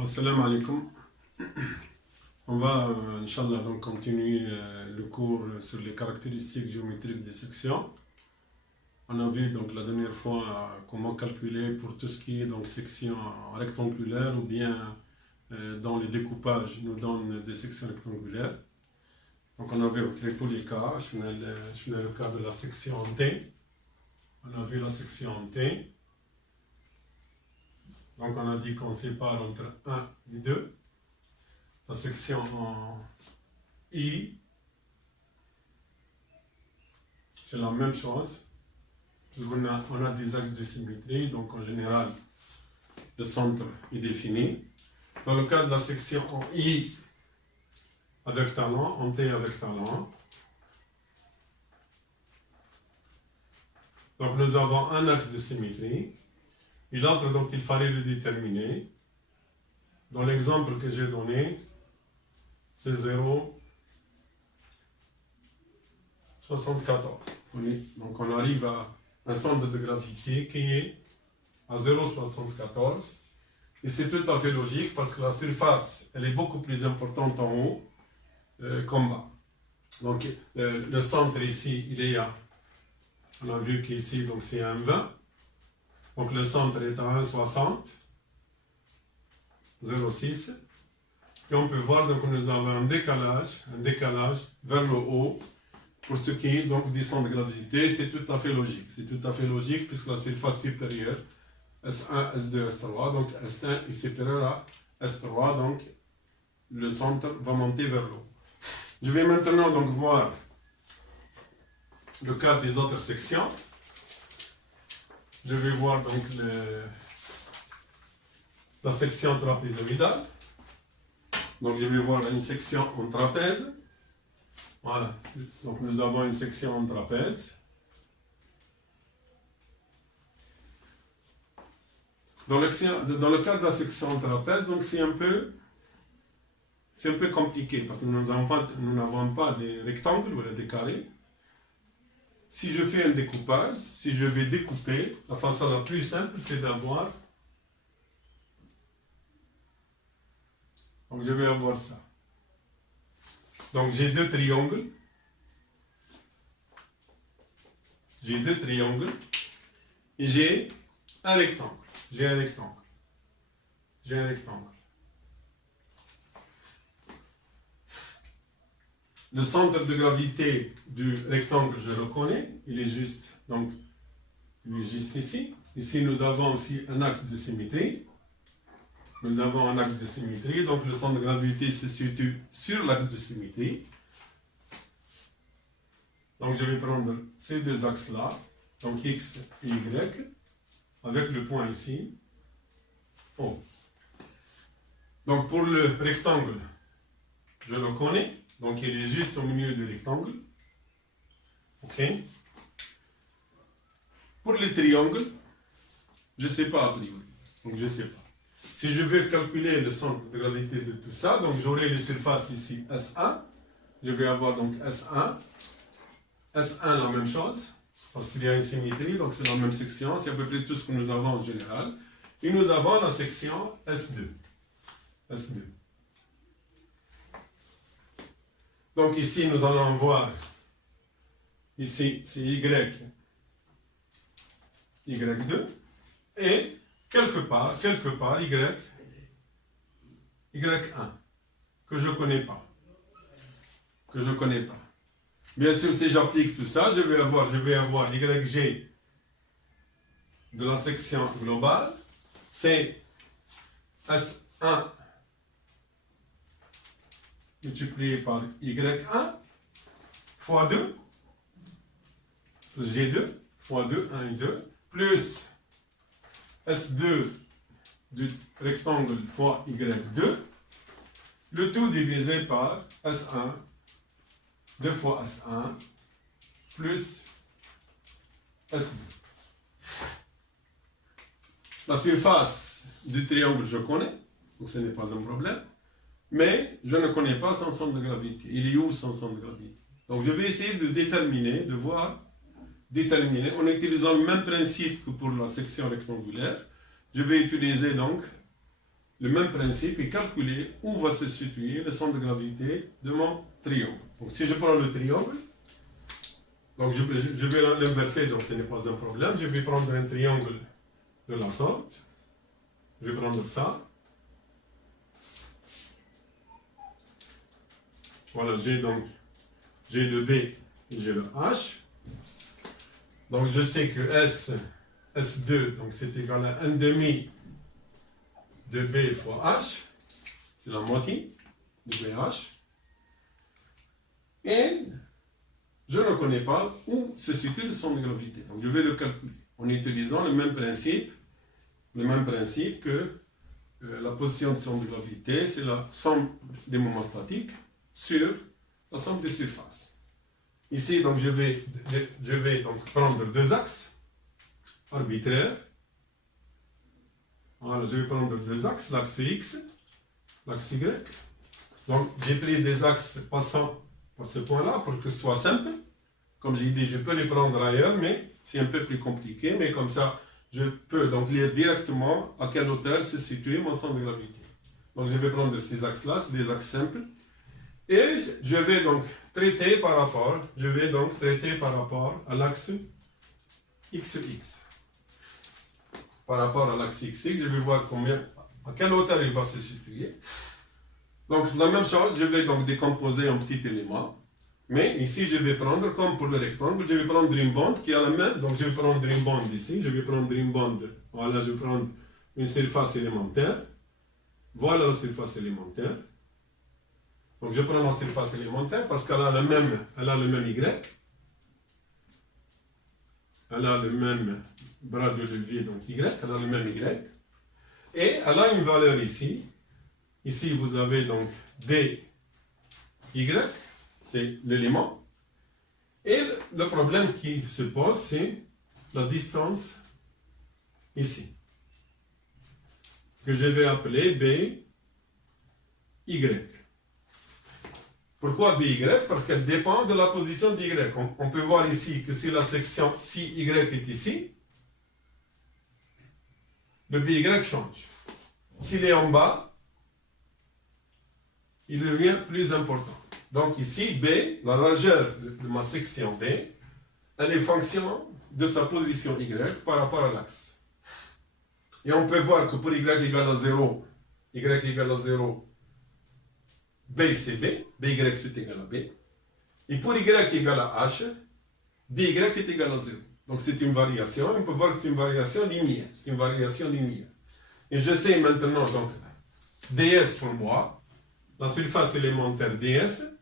Assalamu alaikum. On va, Inch'Allah, donc continuer le cours sur les caractéristiques géométriques des sections. On a vu donc la dernière fois comment calculer pour tout ce qui est donc section rectangulaire ou bien dans les découpages nous donne des sections rectangulaires. Donc on a vu tous les cas, je faisais le cas de la section en T. On a vu la section en T. Donc on a dit qu'on sépare entre 1 et 2. La section en I, c'est la même chose. On a des axes de symétrie, donc en général, le centre est défini. Dans le cas de la section en I avec talon, en T avec talon, donc nous avons un axe de symétrie. Et l'autre, donc, il fallait le déterminer. Dans l'exemple que j'ai donné, c'est 0,74. Donc, on arrive à un centre de gravité qui est à 0,74. Et c'est tout à fait logique parce que la surface, elle est beaucoup plus importante en haut qu'en bas. Donc, le centre ici, il est à, on a vu qu'ici, donc, c'est 1,20. Donc le centre est à 1,60, 0,6. Et on peut voir donc nous avons un décalage vers le haut pour ce qui est donc du centre de gravité. C'est tout à fait logique. C'est tout à fait logique puisque la surface supérieure, S1, S2, S3, donc S1 est supérieur à S3, donc le centre va monter vers le haut. Je vais maintenant donc voir le cas des autres sections. Je vais voir donc la section trapézoïdale. Donc je vais voir une section en trapèze. Voilà. Donc nous avons une section en trapèze. Dans le cas de la section en trapèze, donc c'est un peu compliqué parce que nous n'avons pas des rectangles ou des carrés. Si je fais un découpage, si je vais découper, la façon la plus simple, c'est d'avoir... Donc je vais avoir ça. Donc j'ai deux triangles. J'ai deux triangles. Et j'ai un rectangle. J'ai un rectangle. J'ai un rectangle. Le centre de gravité du rectangle, je le connais, il est juste, donc, il est juste ici. Ici, nous avons aussi un axe de symétrie. Nous avons un axe de symétrie, donc le centre de gravité se situe sur l'axe de symétrie. Donc, je vais prendre ces deux axes-là, donc X et Y, avec le point ici, O. Donc, pour le rectangle, je le connais. Donc, il est juste au milieu du rectangle. OK. Pour les triangles, je ne sais pas a priori. Donc, je ne sais pas. Si je veux calculer le centre de gravité de tout ça, donc j'aurai les surfaces ici S1. Je vais avoir donc S1. S1, la même chose. Parce qu'il y a une symétrie, donc c'est la même section. C'est à peu près tout ce que nous avons en général. Et nous avons la section S2. S2. Donc ici, nous allons voir, ici, c'est Y2, et quelque part, Y1, que je ne connais pas. Bien sûr, si j'applique tout ça, je vais avoir YG de la section globale, c'est S1 multiplié par Y1 fois 2, plus G2 fois 2, 1 et 2, plus S2 du rectangle fois Y2, le tout divisé par S1, 2 fois S1, plus S2. La surface du triangle, je connais, donc ce n'est pas un problème. Mais je ne connais pas son centre de gravité. Il est où son centre de gravité? Donc je vais essayer de déterminer, en utilisant le même principe que pour la section rectangulaire. Je vais utiliser donc le même principe et calculer où va se situer le centre de gravité de mon triangle. Donc si je prends le triangle, donc je vais l'inverser, donc ce n'est pas un problème. Je vais prendre un triangle de la sorte. Je vais prendre ça. Voilà, j'ai le B et j'ai le H. Donc je sais que S2, donc c'est égal à 1 demi de B fois H. C'est la moitié de BH. Et je ne connais pas où se situe le centre de gravité. Donc je vais le calculer en utilisant le même principe que la position du centre de gravité, c'est la somme des moments statiques sur la somme des surfaces. Ici, donc, je vais donc prendre deux axes arbitraires. Voilà, je vais prendre deux axes, l'axe X, l'axe Y. Donc, j'ai pris des axes passant par ce point-là pour que ce soit simple. Comme j'ai dit, je peux les prendre ailleurs, mais c'est un peu plus compliqué. Mais comme ça, je peux donc lire directement à quelle hauteur se situe mon centre de gravité. Donc, je vais prendre ces axes-là, c'est des axes simples. Et je vais donc traiter par rapport à l'axe XX. Par rapport à l'axe XX, je vais voir à quelle hauteur il va se situer. Donc la même chose, je vais donc décomposer en petits éléments. Mais ici, je vais prendre, comme pour le rectangle, je vais prendre une bande qui a la même. Donc je vais prendre une bande ici, je vais prendre une bande. Voilà, je vais prendre une surface élémentaire. Voilà la surface élémentaire. Donc je prends la surface élémentaire parce qu'elle a le même Y. Elle a le même bras de levier, donc Y. Elle a le même Y. Et elle a une valeur ici. Ici, vous avez donc DY. C'est l'élément. Et le problème qui se pose, c'est la distance ici. Que je vais appeler BY. Pourquoi BY? Parce qu'elle dépend de la position d'Y. On peut voir ici que si la section, si Y est ici, le BY change. S'il est en bas, il devient plus important. Donc ici, B, la largeur de ma section B, elle est fonction de sa position Y par rapport à l'axe. Et on peut voir que pour Y égale à 0, Y égale à 0, B c'est B, BY c'est égal à B. Et pour Y égale à H, BY est égal à 0. Donc c'est une variation, on peut voir que c'est une variation linéaire. C'est une variation linéaire. Et je sais maintenant, donc, ds pour moi, la surface élémentaire ds,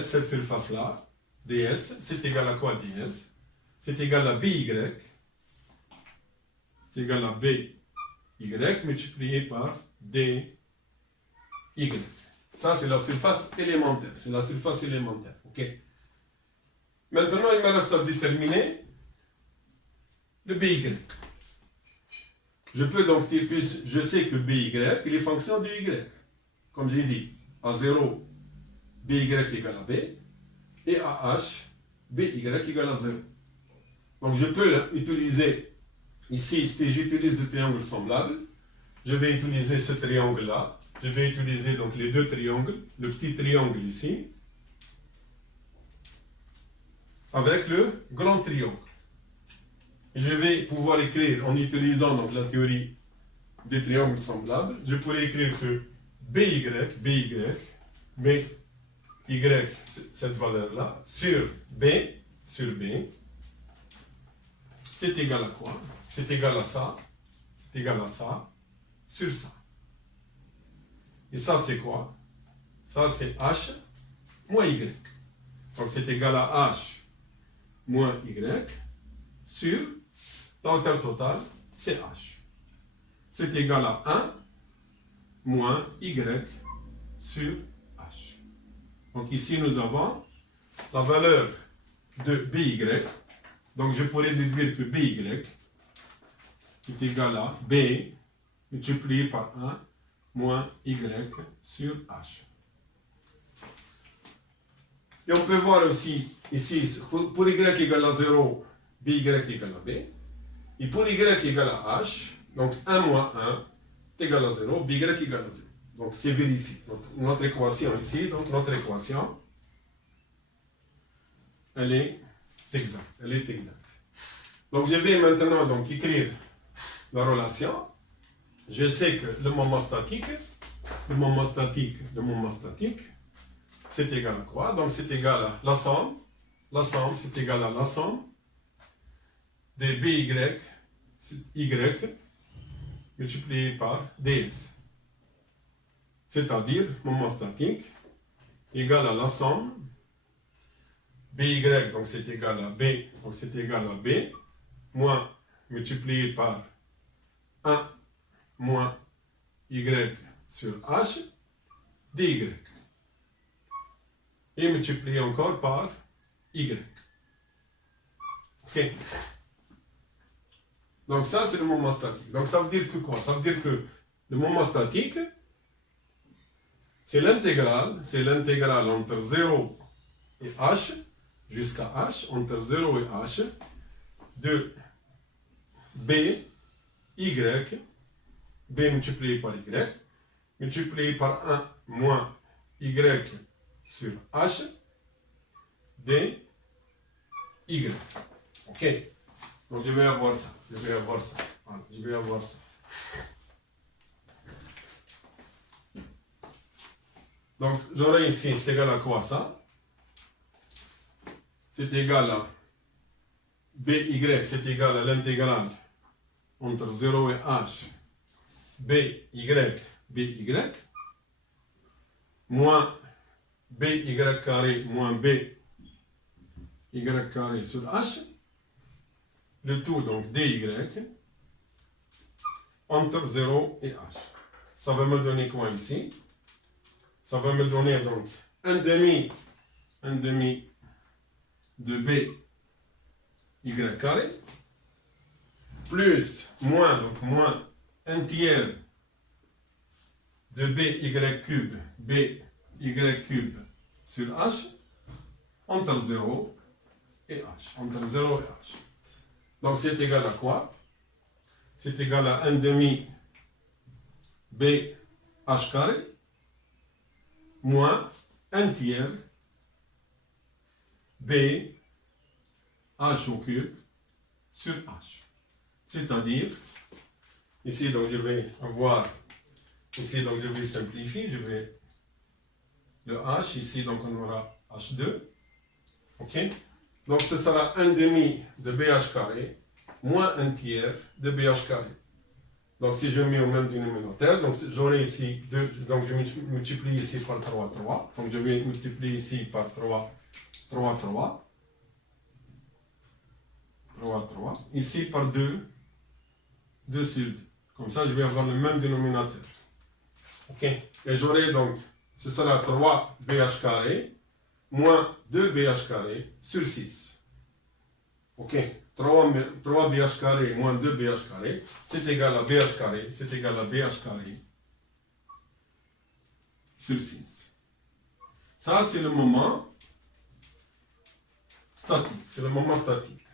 cette surface-là, ds, c'est égal à quoi ds? C'est égal à BY, c'est égal à BY multiplié par DY. Ça, c'est la surface élémentaire. C'est la surface élémentaire. OK? Maintenant, il me reste à déterminer le BY. Je peux donc dire, je sais que BY, il est fonction de Y. Comme j'ai dit, à 0, BY égale à B. Et à H, BY égale à 0. Donc, je peux utiliser, ici, si j'utilise des triangles semblables, je vais utiliser ce triangle-là. Je vais utiliser donc les deux triangles, le petit triangle ici, avec le grand triangle. Je vais pouvoir écrire en utilisant donc la théorie des triangles semblables. Je pourrais écrire que BY, cette valeur-là, sur B, c'est égal à quoi? C'est égal à ça, sur ça. Et ça, c'est quoi? Ça, c'est H moins Y. Donc, c'est égal à H moins Y sur la hauteur totale, c'est H. C'est égal à 1 moins Y sur H. Donc, ici, nous avons la valeur de BY. Donc, je pourrais déduire que BY est égal à B multiplié par 1 moins Y sur H. Et on peut voir aussi, ici, pour Y égale à 0, BY égale à B. Et pour Y égale à H, donc 1 moins 1, égale à 0, by égale à 0. Donc c'est vérifié. Notre équation ici, donc notre équation, elle est exacte. Elle est exacte. Donc je vais maintenant donc écrire la relation. Je sais que le moment statique, c'est égal à quoi? Donc c'est égal à la somme, c'est égal à la somme des BY, Y, multiplié par ds. C'est-à-dire, moment statique égal à la somme BY, donc c'est égal à B, donc c'est égal à B, moins multiplié par 1 moins Y sur H, dy. Et multiplié encore par Y. Ok? Donc ça, c'est le moment statique. Donc ça veut dire que quoi? Ça veut dire que le moment statique, c'est l'intégrale entre 0 et H, jusqu'à H, entre 0 et H, de B, Y, B multiplié par Y, multiplié par 1 moins Y sur H, D, Y. Ok? Donc je vais avoir ça. Voilà, je vais avoir ça. Donc j'aurai ici, c'est égal à quoi ça? C'est égal à BY, c'est égal à l'intégrale entre 0 et H, BY, moins BY carré moins BY carré sur H, le tout donc DY, entre 0 et H. Ça va me donner quoi ici? Ça va me donner donc un demi de BY carré, plus, moins, donc moins un tiers de BY cube sur H, entre 0 et H, Donc c'est égal à quoi? C'est égal à 1 demi BH carré, moins un tiers BH au cube sur H. C'est-à-dire, ici donc je vais avoir, ici donc je vais simplifier, je vais le H, ici donc on aura H2, ok? Donc ce sera 1 demi de BH carré, moins un tiers de BH carré. Donc si je mets au même dénominateur, donc j'aurai ici 2, donc je multiplie ici par 3, donc je vais multiplier ici par 3, ici par 2 sur 2. Comme ça, je vais avoir le même dénominateur. Ok? Et j'aurai donc, ce sera 3 BH carré moins 2 BH carré sur 6. Ok? 3 BH carré moins 2 BH carré, c'est égal à BH carré, sur 6. Ça, c'est le moment statique.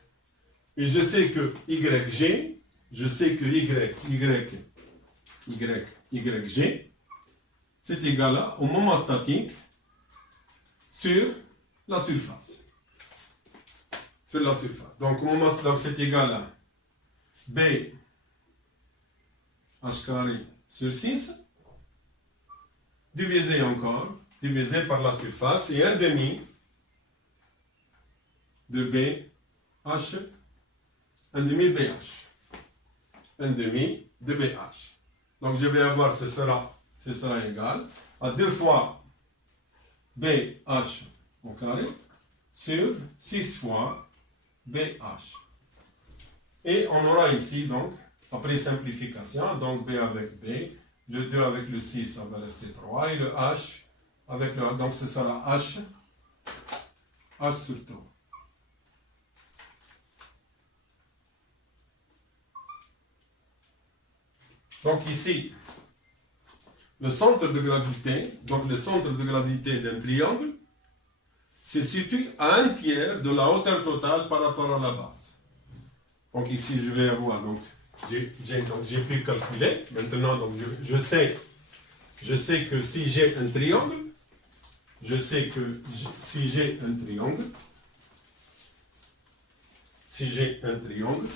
Et je sais que YG, YG, c'est égal au moment statique sur la surface. Donc, c'est égal à B H carré sur 6, divisé par la surface, et 1 demi de BH, 1 demi BH. Donc, je vais avoir, ce sera égal à 2 fois BH au carré sur 6 fois BH. Et on aura ici, donc, après simplification, donc B avec B, le 2 avec le 6, ça va rester 3, et le H avec le... Donc, ce sera H sur 3. Donc, ici, le centre de gravité d'un triangle se situe à 1/3 de la hauteur totale par rapport à la base. Donc ici, je vais avoir donc j'ai pu calculer. Maintenant, donc, je sais que si j'ai un triangle, si j'ai un triangle,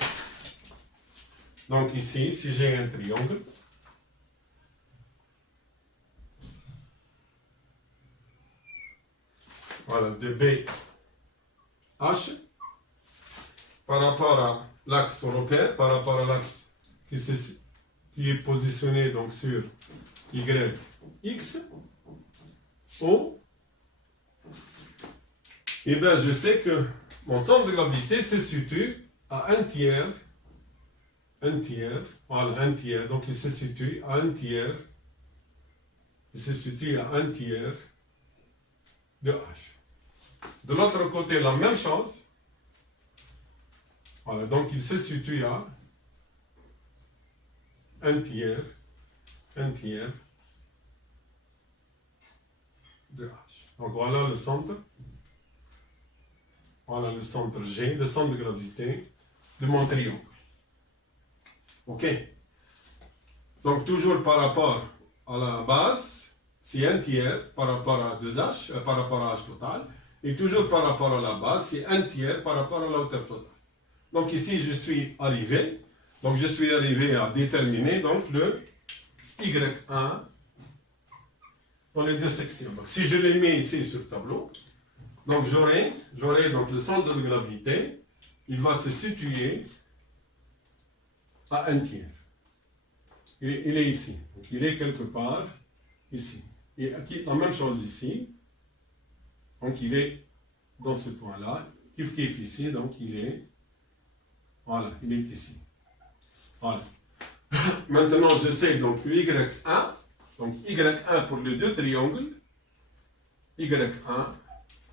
donc ici, si j'ai un triangle, voilà, de BH, par rapport à l'axe repère, par rapport à l'axe qui est positionné donc sur YX, O, et bien je sais que mon centre de gravité se situe à un tiers, voilà, un tiers, donc il se situe à un tiers, de H. De l'autre côté, la même chose, voilà, donc il se situe à un tiers de H. Donc voilà le centre G, le centre de gravité de mon triangle. Ok. Donc toujours par rapport à la base, c'est un tiers par rapport à 2H, par rapport à H total, et toujours par rapport à la base, c'est un tiers par rapport à la hauteur totale. Donc ici, je suis arrivé à déterminer donc le Y1 dans les deux sections. Donc, si je les mets ici sur le tableau, donc j'aurai donc le centre de gravité, il va se situer à un tiers. Il est ici. Donc il est quelque part ici. Et la même chose ici. Donc il est dans ce point-là. Kif ici, donc il est ici. Voilà. Maintenant, je sais donc Y1. Donc Y1 pour les deux triangles. Y1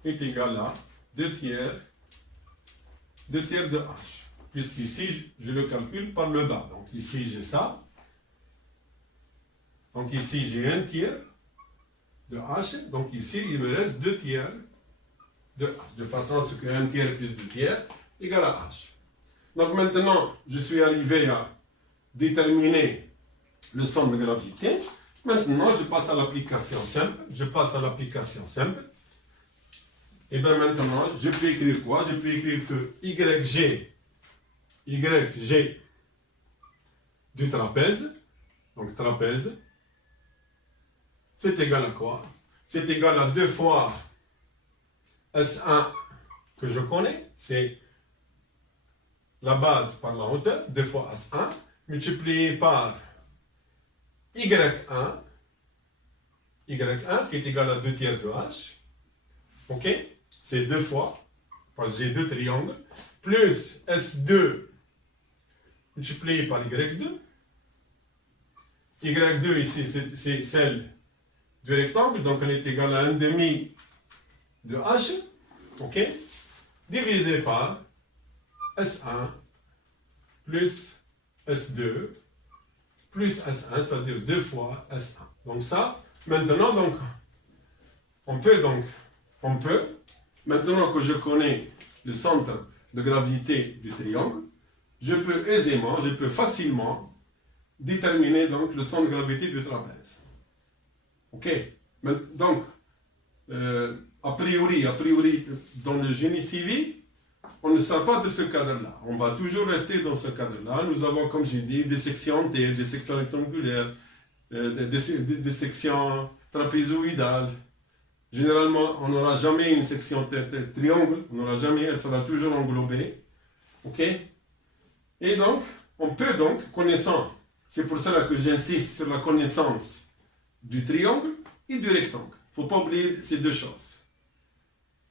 est égal à 2 tiers de H. Puisqu'ici, je le calcule par le bas. Donc ici, j'ai ça. Donc ici, j'ai un tiers de H. Donc ici, il me reste 2 tiers de H. De façon à ce que 1 tiers plus 2 tiers égale à H. Donc maintenant, je suis arrivé à déterminer le centre de gravité. Maintenant, je passe à l'application simple. Et bien maintenant, je peux écrire quoi? Je peux écrire que YG du trapèze, donc trapèze, c'est égal à quoi? C'est égal à 2 fois S1 que je connais, c'est la base par la hauteur, 2 fois S1, multiplié par Y1 qui est égal à 2 tiers de H, ok? C'est 2 fois, parce que j'ai 2 triangles, plus S2 multiplié par Y2. Y2 ici, c'est celle du rectangle, donc elle est égale à 1 demi de H, ok? Divisé par S1 plus S2 plus S1, c'est-à-dire 2 fois S1. Donc ça, maintenant, donc, on peut, maintenant que je connais le centre de gravité du triangle, je peux facilement déterminer donc le centre de gravité du trapèze. Ok? Donc, a priori, dans le génie civil, on ne sort pas de ce cadre-là. On va toujours rester dans ce cadre-là. Nous avons, comme j'ai dit, des sections entières, des sections rectangulaires, des sections trapézoïdales. Généralement, on n'aura jamais une section triangle. On n'aura jamais, elle sera toujours englobée. Ok? Et donc, on peut donc, connaissant, c'est pour cela que j'insiste sur la connaissance du triangle et du rectangle. Il ne faut pas oublier ces deux choses.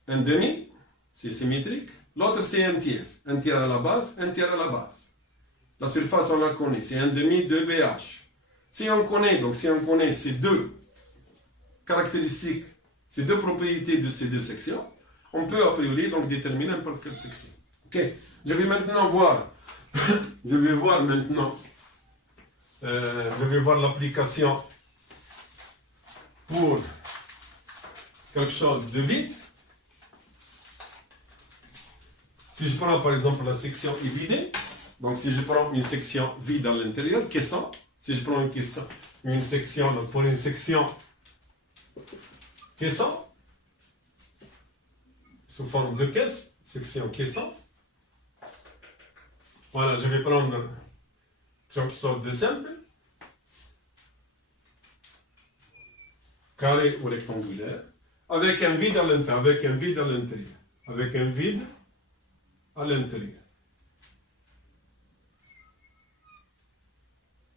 Un demi, c'est symétrique. L'autre, c'est un tiers. Un tiers à la base, un tiers à la base. La surface, on la connaît. C'est un demi de BH. Si on connaît ces deux caractéristiques, ces deux propriétés de ces deux sections, on peut a priori donc déterminer n'importe quelle section. Ok. Je vais maintenant voir. je vais voir l'application pour quelque chose de vide. Si je prends par exemple la section est vidée, Donc si je prends une section vide à l'intérieur, caisson, si je prends une section, donc pour une section caisson, sous forme de caisse, section caisson, voilà, je vais prendre quelque chose de simple, carré ou rectangulaire, avec un vide à l'intérieur, avec un vide à l'intérieur, avec un vide à l'intérieur.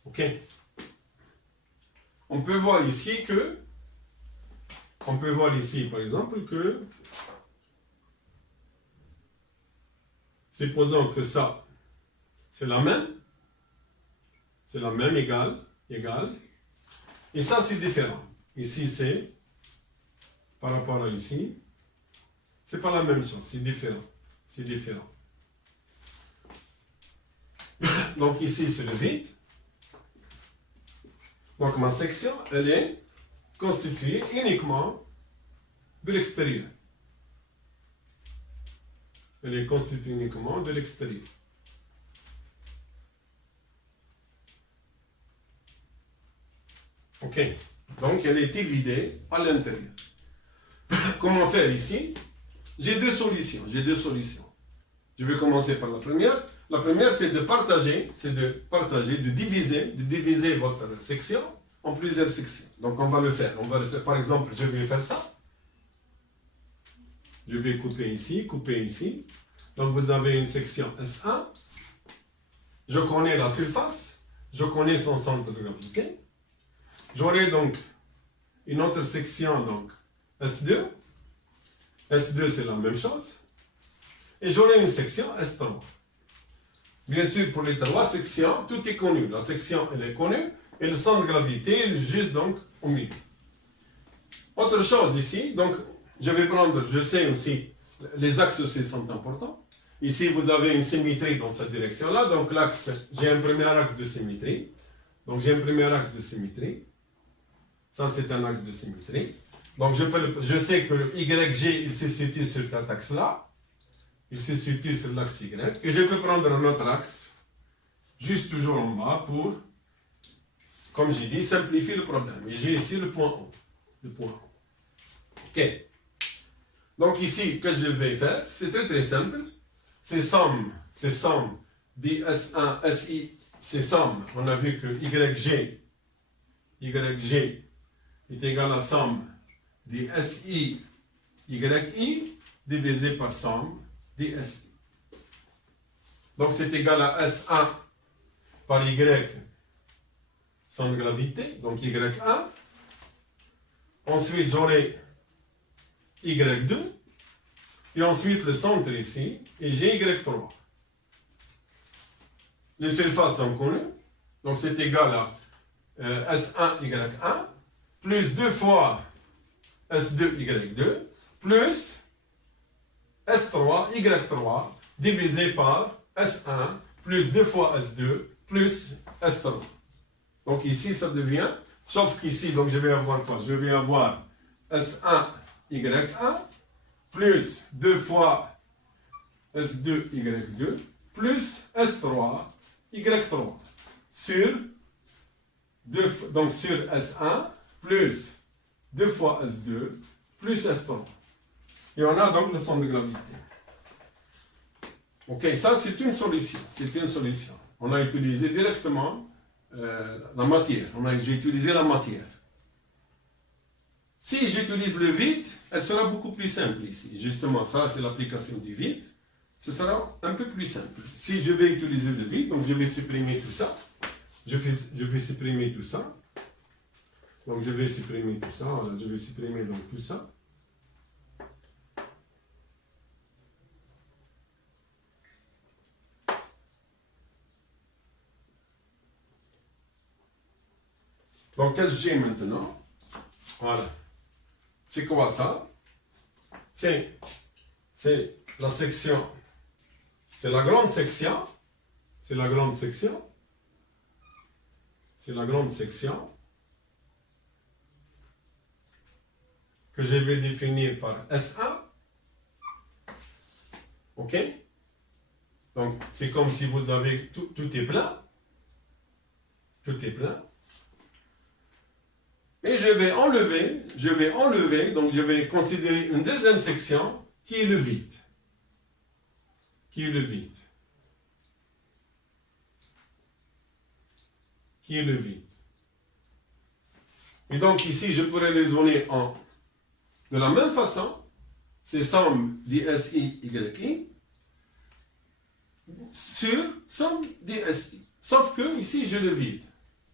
Ok. On peut voir ici, par exemple, que, supposons que ça, c'est la même, égale, et ça, c'est différent. Ici, c'est, par rapport à ici, c'est pas la même chose, c'est différent. Donc ici, c'est le vide. Donc ma section, elle est constituée uniquement de l'extérieur. Elle est constituée uniquement de l'extérieur. Ok. Donc elle est vidée à l'intérieur. Comment faire ici? J'ai deux solutions. Je vais commencer par la première. La première, c'est de partager, de diviser votre section en plusieurs sections. Donc on va le faire. Par exemple, je vais faire ça. Je vais couper ici. Donc vous avez une section S1. Je connais la surface. Je connais son centre de gravité. J'aurai donc une autre section, donc S2. S2, c'est la même chose. Et j'aurai une section S3. Bien sûr, pour les trois sections, tout est connu. La section, elle est connue. Et le centre de gravité, il est juste donc au milieu. Autre chose ici, donc, je sais aussi, les axes aussi sont importants. Ici, vous avez une symétrie dans cette direction-là. Donc, j'ai un premier axe de symétrie. Ça, c'est un axe de symétrie. Donc, je sais que le YG, il se situe sur cet axe-là. Il se situe sur l'axe Y. Et je peux prendre un autre axe, juste toujours en bas, pour, comme j'ai dit, simplifier le problème. Et j'ai ici le point O. Ok. Donc ici, que je vais faire, c'est très très simple. C'est somme d'S1, SI, c'est somme. On a vu que YG est égal à somme de SI, YI, divisé par somme DSI. Donc c'est égal à S1 par Y sans gravité, donc Y1. Ensuite j'aurai Y2. Et ensuite le centre ici, et j'ai Y3. Les surfaces sont connues, donc c'est égal à S1, Y1, plus 2 fois S2, Y2, plus S3, Y3, divisé par S1, plus 2 fois S2, plus S3. Donc ici, ça devient, sauf qu'ici, donc je vais avoir quoi? Je vais avoir S1, Y1, plus 2 fois S2, Y2, plus S3, Y3, donc sur S1, plus 2 fois S2, plus S3. Et on a donc le centre de gravité. Ok, ça c'est une solution. On a utilisé directement la matière. J'ai utilisé la matière. Si j'utilise le vide, elle sera beaucoup plus simple ici. Justement, ça c'est l'application du vide. Ce sera un peu plus simple. Si je vais utiliser le vide, donc je vais supprimer tout ça. Je vais supprimer tout ça. Donc je vais supprimer tout ça. Voilà, je vais supprimer donc tout ça. Donc qu'est-ce que j'ai maintenant? Voilà. C'est quoi ça? C'est la section. C'est la grande section. Que je vais définir par S1. Ok? Donc, c'est comme si vous avez, tout est plein. Tout est plein. Et je vais enlever, donc je vais considérer une deuxième section qui est le vide. Qui est le vide. Qui est le vide. Et donc ici, je pourrais raisonner de la même façon, c'est somme d'SI, YI, sur somme d'SI. Sauf que ici, je le vide.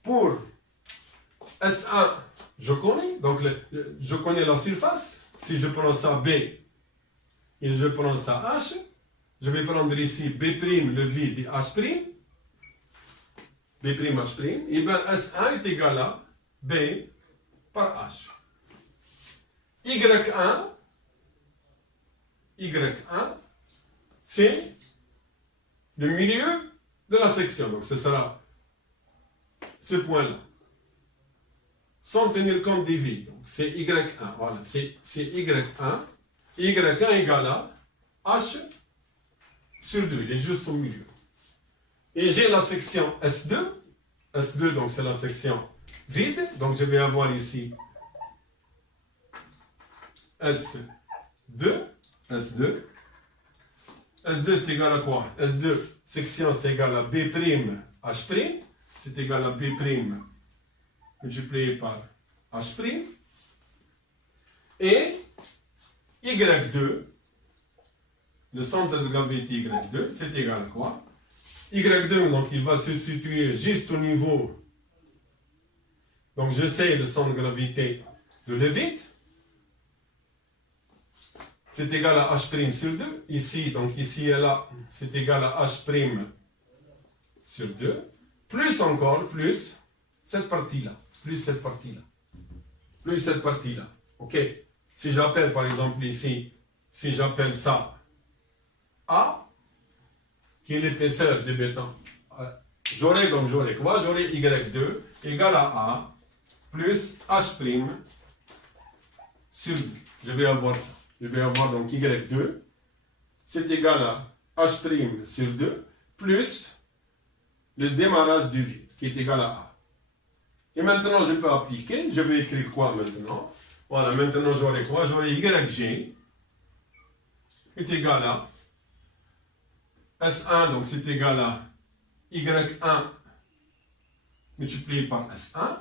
Pour S1, je connais, donc je connais la surface. Si je prends ça B et je prends ça H, je vais prendre ici B', le vide et H', B', H', et bien S1 est égal à B par H. Y1, c'est le milieu de la section. Donc ce sera ce point-là. Sans tenir compte des vides. Donc c'est Y1. Voilà, c'est Y1. Y1 égale à H sur 2. Il est juste au milieu. Et j'ai la section S2. S2, donc c'est la section vide. Donc je vais avoir ici S2. S2. S2 c'est égal à quoi? S2, section c'est égal à B', H'. C'est égal à B' multiplié par H'. Et Y2, le centre de gravité Y2, c'est égal à quoi? Y2, donc il va se situer juste au niveau. Donc je sais le centre de gravité de le vide. C'est égal à H' sur 2. Ici, donc ici et là, c'est égal à H' sur 2. Plus encore, plus cette partie-là. Plus cette partie-là. Plus cette partie-là. OK? Si j'appelle par exemple ici, si j'appelle ça A, qui est l'épaisseur du béton, j'aurai quoi? J'aurai Y2 égal à A plus H' sur 2. Je vais avoir ça. Je vais avoir donc Y2, c'est égal à H' sur 2 plus le démarrage du vide, qui est égal à A. Et maintenant, je peux appliquer. Je vais écrire quoi maintenant? Voilà, maintenant j'aurai quoi? J'aurai YG est égal à S1, donc c'est égal à Y1 multiplié par S1.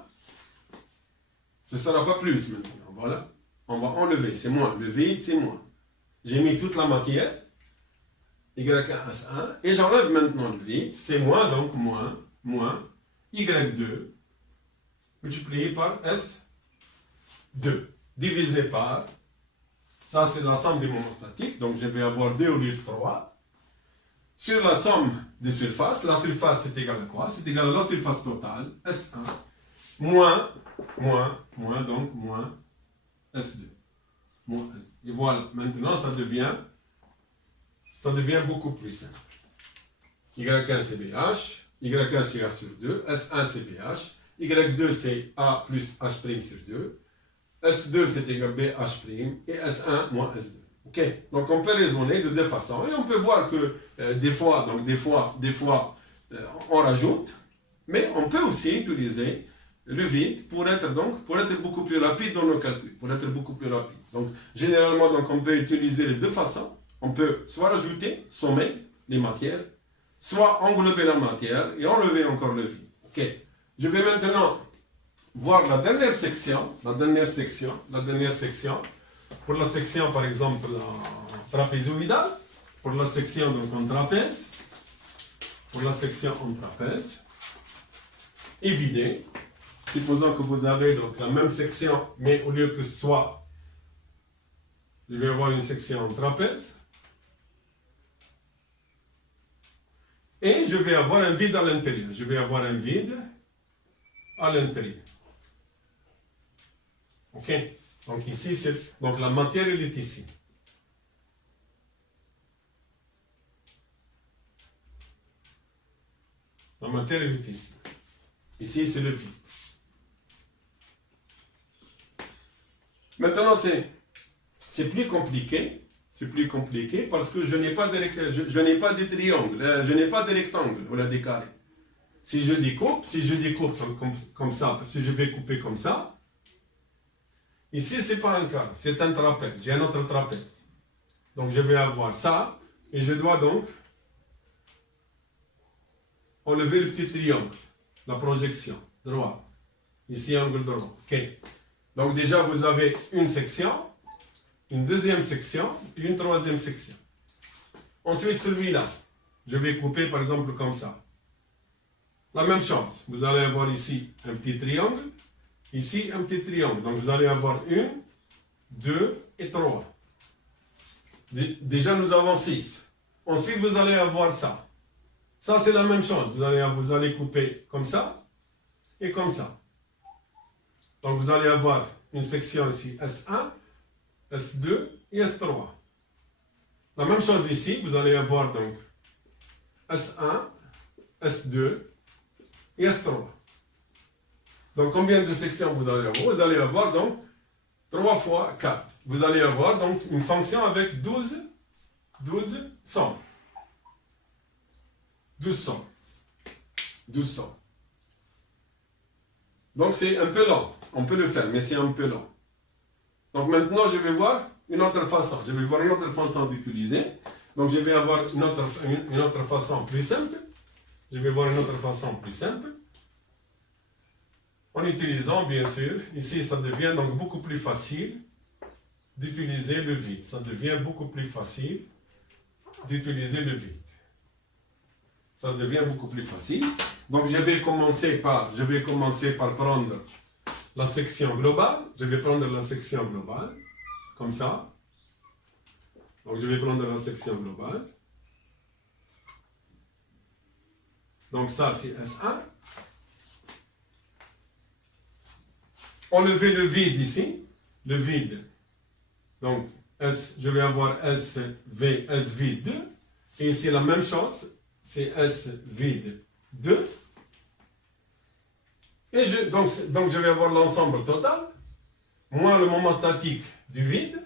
Ce ne sera pas plus maintenant, voilà. On va enlever, c'est moins. Le vide, c'est moins. J'ai mis toute la matière, Y1, S1, et j'enlève maintenant le vide, c'est moins, donc moins, Y2, multiplié par S2, divisé par, ça c'est la somme des moments statiques, donc je vais avoir 2 au lieu de 3, sur la somme des surfaces, la surface c'est égal à quoi? C'est égal à la surface totale, S1, moins, donc moins S2. Et voilà, maintenant ça devient beaucoup plus simple. Y1 c'est BH, Y1 c'est A sur 2, S1 c'est BH, Y2 c'est A plus H' sur 2, S2 c'est égal à BH' et S1 moins S2. Ok, donc on peut raisonner de deux façons et on peut voir que des fois, on rajoute, mais on peut aussi utiliser le vide pour être beaucoup plus rapide dans nos calculs, pour être beaucoup plus rapide. Donc généralement, donc, on peut utiliser les deux façons. On peut soit rajouter, sommer les matières, soit englober la matière et enlever encore le vide. Ok. Je vais maintenant voir la dernière section. Pour la section, par exemple, trapézoïdale, pour la section donc en trapèze, et vider. Supposons que vous avez donc la même section, mais au lieu que ce soit, je vais avoir une section en trapèze. Et je vais avoir un vide à l'intérieur. Ok? Donc ici, donc la matière, elle est ici. La matière, elle est ici. Ici, c'est le vide. Maintenant, c'est plus compliqué. C'est plus compliqué parce que je n'ai pas de triangle, je n'ai pas de rectangle ou des carrés. Si je découpe comme ça, si je vais couper comme ça, ici c'est pas un carré, c'est un trapèze, j'ai un autre trapèze. Donc je vais avoir ça, et je dois donc enlever le petit triangle, la projection, droit. Ici, angle droit. Ok. Donc déjà, vous avez une section, une deuxième section, et une troisième section. Ensuite, celui-là, je vais couper par exemple comme ça. La même chose, vous allez avoir ici un petit triangle, ici un petit triangle. Donc vous allez avoir 1, 2 et 3. Déjà, nous avons 6. Ensuite, vous allez avoir ça. Ça, c'est la même chose. Vous allez couper comme ça et comme ça. Donc, vous allez avoir une section ici, S1, S2 et S3. La même chose ici, vous allez avoir donc S1, S2 et S3. Donc, combien de sections vous allez avoir? Vous allez avoir donc 3 fois 4. Vous allez avoir donc une fonction avec 12 sommes. 12 sommes. 12 sommes. Donc c'est un peu lent. On peut le faire, mais c'est un peu lent. Donc maintenant, je vais voir une autre façon. Je vais voir une autre façon d'utiliser. Donc je vais avoir une autre façon plus simple. Je vais voir une autre façon plus simple. En utilisant, bien sûr, ici, ça devient donc beaucoup plus facile d'utiliser le vide. Ça devient beaucoup plus facile d'utiliser le vide. Ça devient beaucoup plus facile. Donc, je vais commencer par prendre la section globale. Je vais prendre la section globale, comme ça. Donc, je vais prendre la section globale. Donc, ça, c'est S1. Enlever le vide ici. Le vide. Donc, je vais avoir S vide. Et ici, la même chose. C'est S vide 2. Et donc je vais avoir l'ensemble total, moins le moment statique du vide,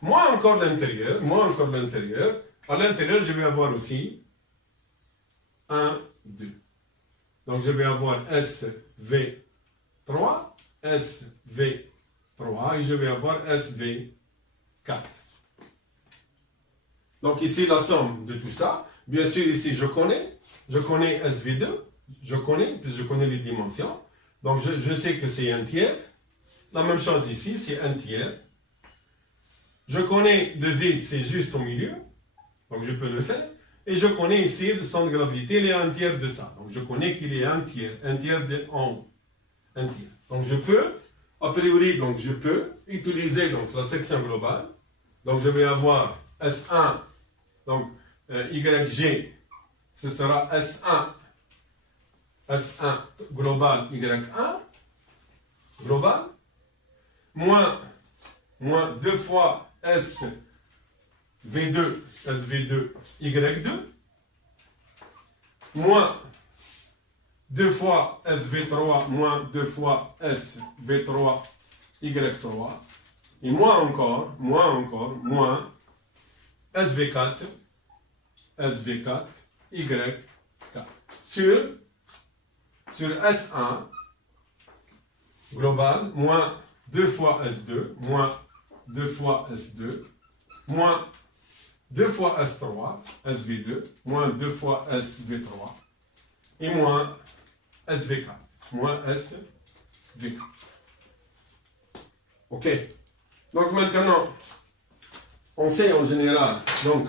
moins encore l'intérieur. À l'intérieur, je vais avoir aussi 1, 2. Donc je vais avoir SV3, SV3 et je vais avoir SV4. Donc ici, la somme de tout ça. Bien sûr, ici, je connais SV2, puisque je connais les dimensions. Donc, je sais que c'est un tiers. La même chose ici, c'est un tiers. Je connais le vide, c'est juste au milieu. Donc, je peux le faire. Et je connais ici le centre de gravité, il est un tiers de ça. Donc, je connais qu'il est un tiers de en haut. Un tiers. Donc, je peux, a priori, je peux utiliser donc, la section globale. Donc, je vais avoir S1, donc, YG, ce sera S1 global Y1, global, moins 2 fois SV2, Y2, moins 2 fois SV3, moins 2 fois SV3, Y3, et moins SV4, Y4, sur S1 global, moins 2 fois S2, moins 2 fois S2, moins 2 fois S3, SV2, moins 2 fois SV3, et moins SV4, moins SV4. Ok. Donc maintenant, on sait en général, donc,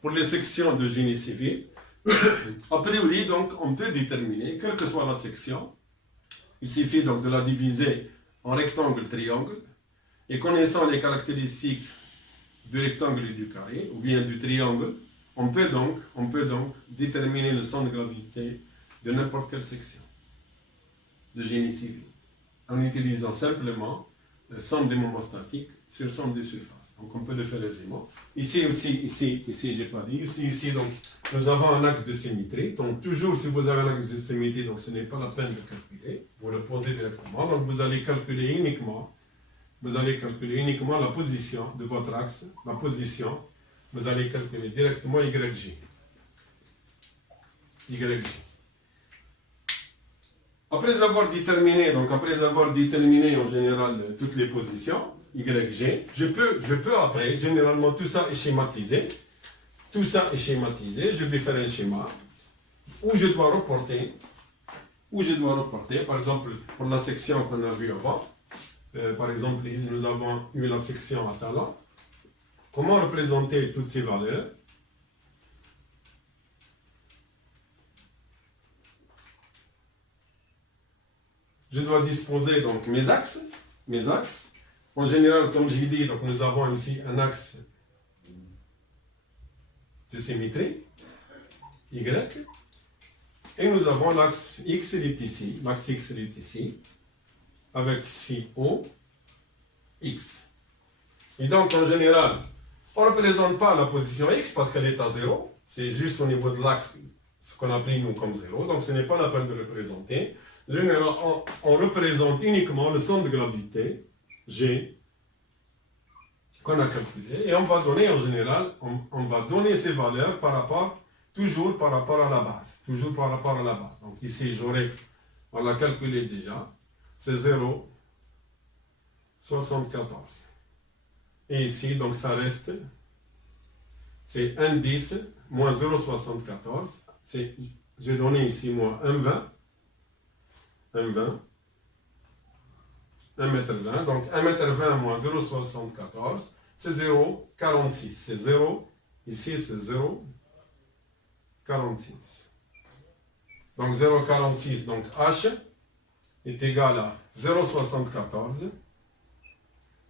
pour les sections de génie civil, a priori, donc, on peut déterminer, quelle que soit la section, il suffit donc de la diviser en rectangle, triangle, et connaissant les caractéristiques du rectangle et du carré, ou bien du triangle, on peut donc déterminer le centre de gravité de n'importe quelle section de génie civil, en utilisant simplement la somme des moments statiques sur somme des surfaces. Donc on peut le faire aisément. Ici, j'ai pas dit. Ici, donc, nous avons un axe de symétrie. Donc toujours, si vous avez un axe de symétrie, donc ce n'est pas la peine de calculer. Vous le posez directement. Donc vous allez calculer uniquement vous allez calculer uniquement la position de votre axe, la position, vous allez calculer directement YJ. YJ. Après avoir déterminé en général toutes les positions, YG, je peux après, généralement tout ça est schématisé. Tout ça est schématisé, je vais faire un schéma où je dois reporter, par exemple, pour la section qu'on a vue avant, par exemple, nous avons eu la section à talent. Comment représenter toutes ces valeurs? Je dois disposer donc mes axes. En général, comme j'ai dit, donc nous avons ici un axe de symétrie, Y, et nous avons l'axe X, il est ici, avec ici O, X. Et donc, en général, on ne représente pas la position X parce qu'elle est à 0, c'est juste au niveau de l'axe, ce qu'on a pris nous comme 0, donc ce n'est pas la peine de représenter. Généralement, on représente uniquement le centre de gravité, G, qu'on a calculé, et on va donner en général, on va donner ces valeurs toujours par rapport à la base. Donc ici, on l'a calculé déjà, c'est 0,74. Et ici, donc ça reste, c'est 1,10 moins 0,74. J'ai donné ici moins 1,20. 1,20. 1,20 m. Donc 1,20 m moins 0,74, c'est 0,46. C'est 0, ici c'est 0,46. Donc 0,46, donc H est égal à 0,74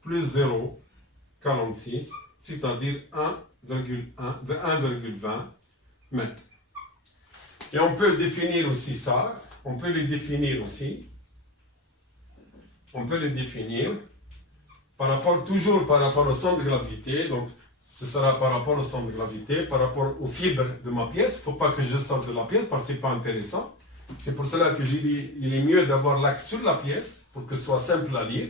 plus 0,46, c'est-à-dire 1,20 mètres. Et on peut définir aussi ça, on peut les définir toujours par rapport au centre de gravité, donc ce sera par rapport au centre de gravité, par rapport aux fibres de ma pièce. Il ne faut pas que je sorte de la pièce parce que ce n'est pas intéressant. C'est pour cela que j'ai dit qu'il est mieux d'avoir l'axe sur la pièce pour que ce soit simple à lire.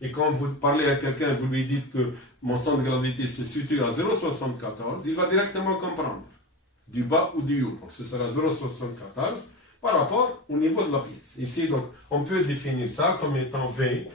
Et quand vous parlez à quelqu'un, vous lui dites que mon centre de gravité se situe à 0,74, il va directement comprendre du bas ou du haut. Donc ce sera 0,74 par rapport au niveau de la pièce. Ici, donc, on peut définir ça comme étant V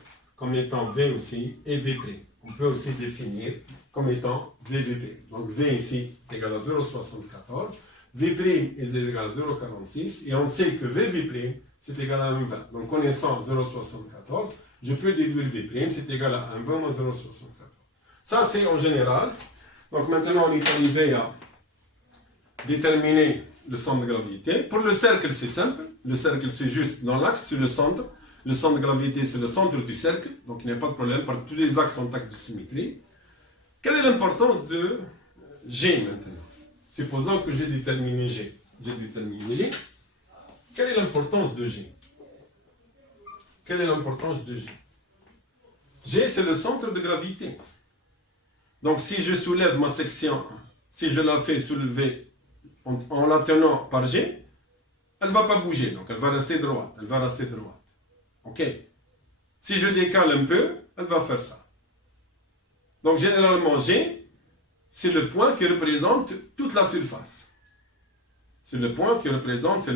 aussi, et V'. On peut aussi définir comme étant VV'. Donc V ici est égal à 0,74, V' est égal à 0,46, et on sait que VV' c'est égal à 1,20. Donc connaissant 0,74, je peux déduire V', c'est égal à 1,20 moins 0,74. Ça c'est en général. Donc maintenant on est arrivé à déterminer le centre de gravité. Pour le cercle, c'est simple. Le cercle, c'est juste dans l'axe, c'est le centre. Le centre de gravité, c'est le centre du cercle. Donc, il n'y a pas de problème, parce que tous les axes sont axes de symétrie. Quelle est l'importance de G maintenant? Supposons que j'ai déterminé G. Quelle est l'importance de G? G, c'est le centre de gravité. Donc, si je soulève ma section, si je la fais soulever en la tenant par G, elle ne va pas bouger, donc elle va rester droite. Ok? Si je décale un peu, elle va faire ça. Donc généralement G, c'est le point qui représente toute la surface. C'est le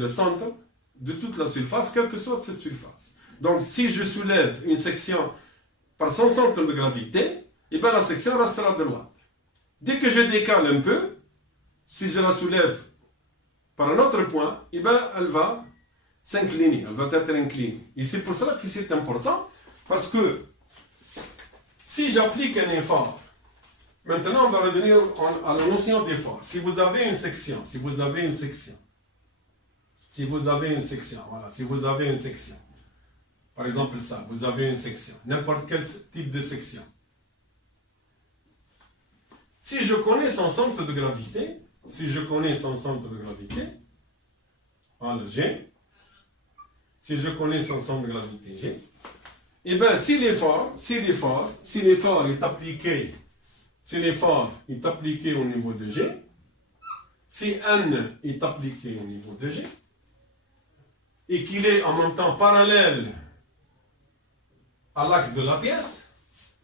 centre de toute la surface, quelle que soit cette surface. Donc si je soulève une section par son centre de gravité, et bien la section restera droite. Dès que je décale un peu, si je la soulève par un autre point, eh bien, elle va s'incliner, elle va être inclinée. Et c'est pour cela que c'est important, parce que si j'applique un effort, maintenant on va revenir à la notion d'effort. Si vous avez une section, par exemple ça, vous avez une section, n'importe quel type de section. Si je connais son centre de gravité, voilà G, si je connais son centre de gravité G, et bien si l'effort est appliqué, au niveau de G, si N est appliqué au niveau de G, et qu'il est en même temps parallèle à l'axe de la pièce,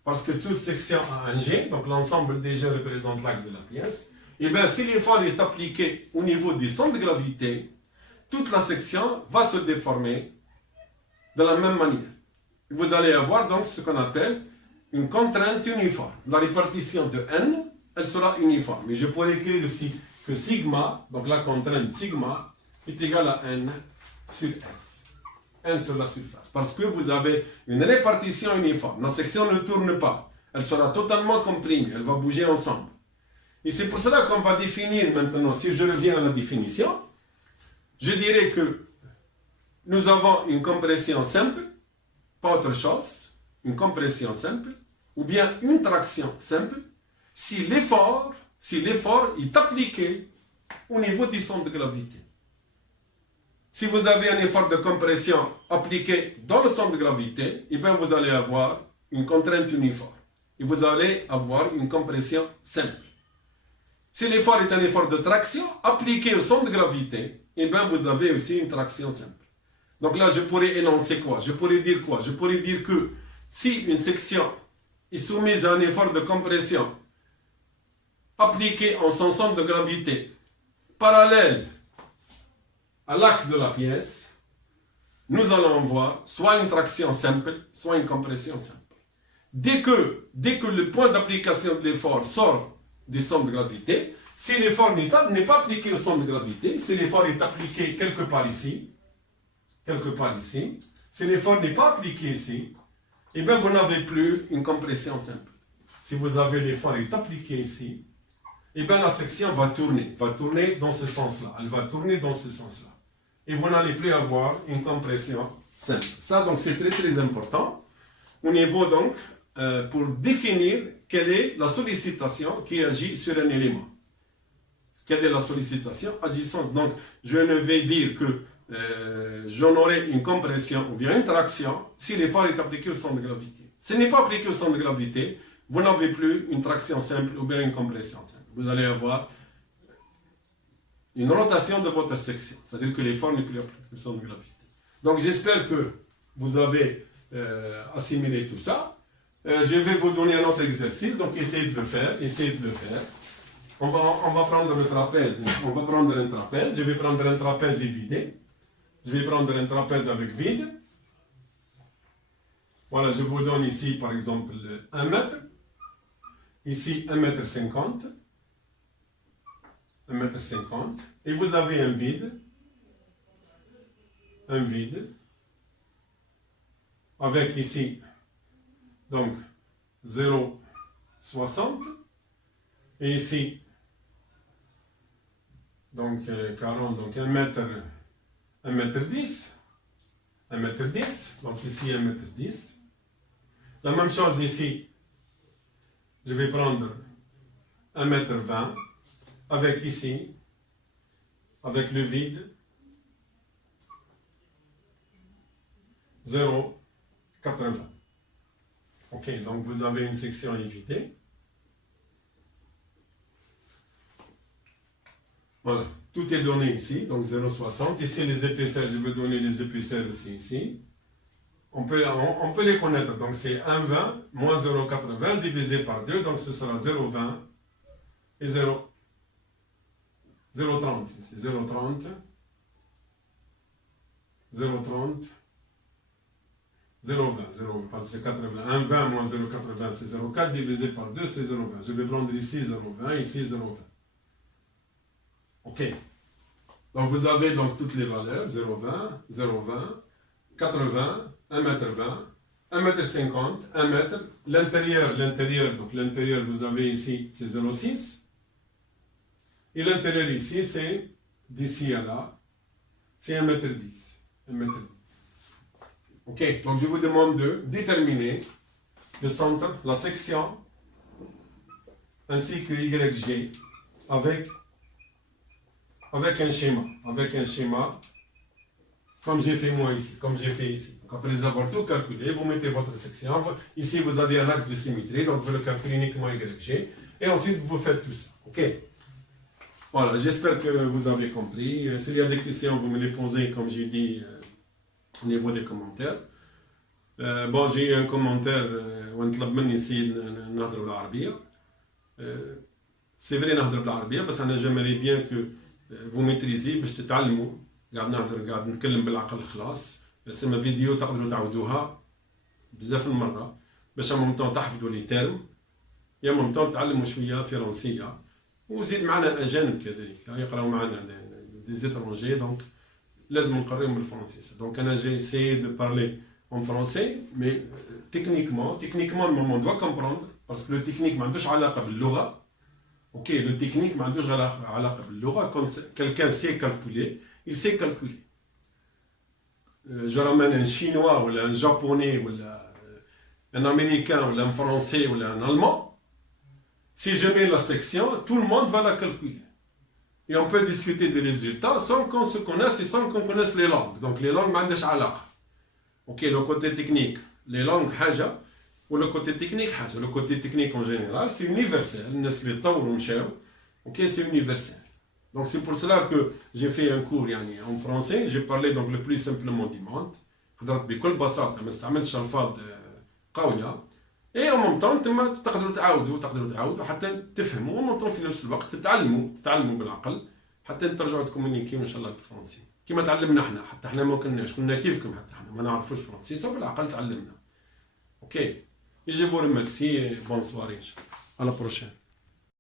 parce que toute section a un G, donc l'ensemble des G représente l'axe de la pièce, et bien si l'effort est appliqué au niveau du centre de gravité, toute la section va se déformer de la même manière. Vous allez avoir donc ce qu'on appelle une contrainte uniforme. La répartition de N, elle sera uniforme. Et je pourrais écrire aussi que sigma, donc la contrainte sigma, est égale à N sur S. N sur la surface. Parce que vous avez une répartition uniforme. La section ne tourne pas. Elle sera totalement comprimée. Elle va bouger ensemble. Et c'est pour cela qu'on va définir maintenant, si je reviens à la définition, je dirais que nous avons une compression simple, pas autre chose, une compression simple, ou bien une traction simple, si l'effort est appliqué au niveau du centre de gravité. Si vous avez un effort de compression appliqué dans le centre de gravité, eh bien vous allez avoir une contrainte uniforme. Et vous allez avoir une compression simple. Si l'effort est un effort de traction appliqué au centre de gravité, eh bien vous avez aussi une traction simple. Donc là, je pourrais énoncer quoi? Je pourrais dire quoi? Je pourrais dire que si une section est soumise à un effort de compression appliqué en son centre de gravité parallèle à l'axe de la pièce, nous allons voir soit une traction simple, soit une compression simple. Dès que le point d'application de l'effort sort du centre de gravité, si l'effort n'est pas appliqué au centre de gravité, si l'effort est appliqué quelque part ici, si l'effort n'est pas appliqué ici, eh bien vous n'avez plus une compression simple. Si vous avez l'effort est appliqué ici, eh bien la section va tourner dans ce sens-là, elle va tourner dans ce sens-là. Et vous n'allez plus avoir une compression simple. Ça, donc, c'est très, très important. Au niveau, donc, pour définir quelle est la sollicitation qui agit sur un élément. Quelle est la sollicitation agissant? Donc, je ne vais dire que j'en aurai une compression ou bien une traction si l'effort est appliqué au centre de gravité. S'il n'est pas appliqué au centre de gravité, vous n'avez plus une traction simple ou bien une compression simple. Vous allez avoir une rotation de votre section, c'est-à-dire que l'effort n'est plus appliqué au centre de gravité. Donc j'espère que vous avez assimilé tout ça. Je vais vous donner un autre exercice, donc essayez de le faire. On va prendre le trapèze, un trapèze. Je vais prendre un trapèze vidé. Je vais prendre un trapèze avec vide. Voilà, je vous donne ici par exemple 1 mètre. Ici 1,50 m. 1,50 m. Et vous avez un vide. Avec ici, donc 0,60. Et ici, donc 40, donc 1 mètre 10. 1 mètre 10. Donc ici 1 mètre 10. La même chose ici. Je vais prendre 1 mètre 20 avec ici, avec le vide, 0,80. Ok, donc vous avez une section évitée. Voilà, tout est donné ici, donc 0,60. Ici les épaisseurs, je vais donner les épaisseurs aussi ici. On peut les connaître, donc c'est 1,20 moins 0,80 divisé par 2, donc ce sera 0,20 et 0,30. C'est 0,30, 0,30, 0,20, parce que c'est 80. 1,20 moins 0,80 c'est 0,4 divisé par 2 c'est 0,20. Je vais prendre ici 0,20, ici 0,20. Ok. Donc vous avez donc toutes les valeurs, 0,20, 0,20, 80, 1 mètre 20, 1 mètre 50, 1 mètre, l'intérieur, donc l'intérieur vous avez ici, c'est 0,6, et l'intérieur ici, c'est d'ici à là, c'est 1 mètre 10, 1 mètre 10. Ok, donc je vous demande de déterminer le centre, la section, ainsi que YG, avec un schéma, comme j'ai fait moi ici, Donc, après avoir tout calculé, vous mettez votre section. Ici, vous avez un axe de symétrie, donc vous le calculez uniquement YG. Et ensuite, vous faites tout ça. Ok? Voilà, j'espère que vous avez compris. S'il y a des questions, vous me les posez, comme j'ai dit, au niveau des commentaires. بون جي ان كومونتير وين طلب مني السيد نهضر بالعربيه. سي فري نهضر بالعربيه بس انا جيمري بيان كو فو ميتريزي باش تتعلموا. قاعد نهضر قاعد نتكلم بالعقل خلاص. تسمى فيديو تقدروا تعاودوها بزاف المره باش ان ميم تحفظوا لي تيرم يا ميم تعلموا شويه فرنسيه وزيد معنا اجانب كذلك يقراو معنا دي زيترونجي دونك لازم نقريهم بالفرنسي. دونك انا جي سي دو بارلي en français mais techniquement المهم doit comprendre parce que le technique ما عندوش علاقه باللغه. OK, le technique ما عندوش علاقه باللغه. quand quelqu'un sait calculer il sait calculer. Je ramène un chinois ou un japonais ou un américain ou un français ou un allemand. Si je mets la section, tout le monde va la calculer. Et on peut discuter des résultats sans qu'on se connaisse et sans qu'on connaisse les langues. Donc les langues ما عندهاش علاقه. OK, le côté technique, les langues حاجه ou le côté technique حاجه. Le côté technique en général, c'est universel. الناس اللي طوروا مشاو. OK, c'est universel. Donc c'est pour cela que j'ai fait un cours يعني en français, j'ai parlé donc le plus simplement du monde. هضرت بكل بساطه ما استعملتش الفاظ قويه. اي en même temps تما تقدروا تعاودوا حتى تفهموا ومن طون في نفس الوقت تتعلموا بالعقل حتى ترجعوا تكومونيكيو ان شاء الله بالفرنسي كما تعلمنا احنا. حتى احنا ما كنا كيفكم حتى احنا ما نعرفوش فرنسي صافي بالعقل تعلمنا. اوكي. Et je vous remercie et bonne soirée. À la prochaine.